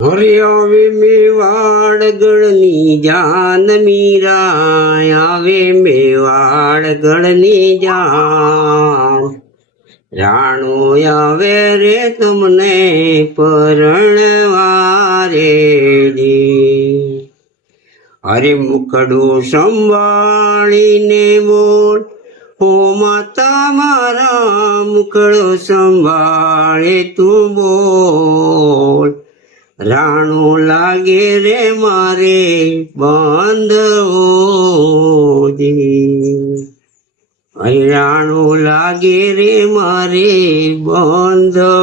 હરે આવે મેવાડ ગળની જાન મીરા આવે મેવાડ ગળની જાન રાણો આવે રે તમને પરણવારે અરે મુખડું સંભાળીને બોલ હો માતા મારા મુખડો સંભાળે તું બોલ રાણો લાગે રે મારે બાંધવોજી રાણો લાગે રે મારે બાંધવોજી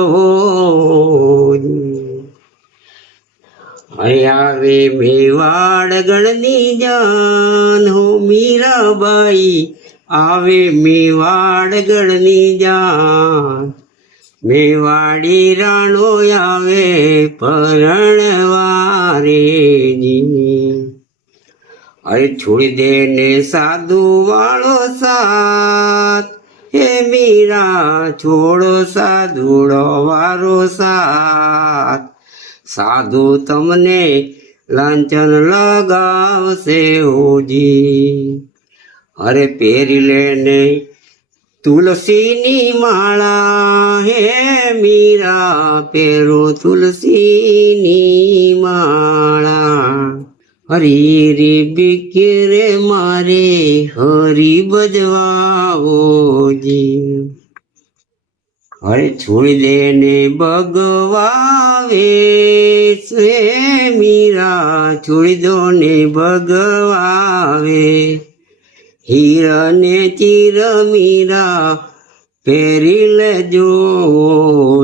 આવે મેવાડ ગળની જાન હો મીરાબાઈ આવે મેવાડ ગળની જાન મેવાડી રાણો આવે પરણવારે અરે છોડી દે ને સાધુ વાળો સાથ હે મીરા છોડો સાધુડો વારો સાથ સાધુ તમને લાંચન લગાવશે હોજી અરે પહેરી લેને તુલસીની માળા હે મીરા પેરો તુલસીની માળા હરી રે બિકરે મારે હરી બજવાઓજી હરે છોડી દે ને ભગવાવે છે મીરા છોડી દો ને ભગવાવે હીરાને ચીર મીરા પહેરી લેજો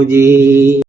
જી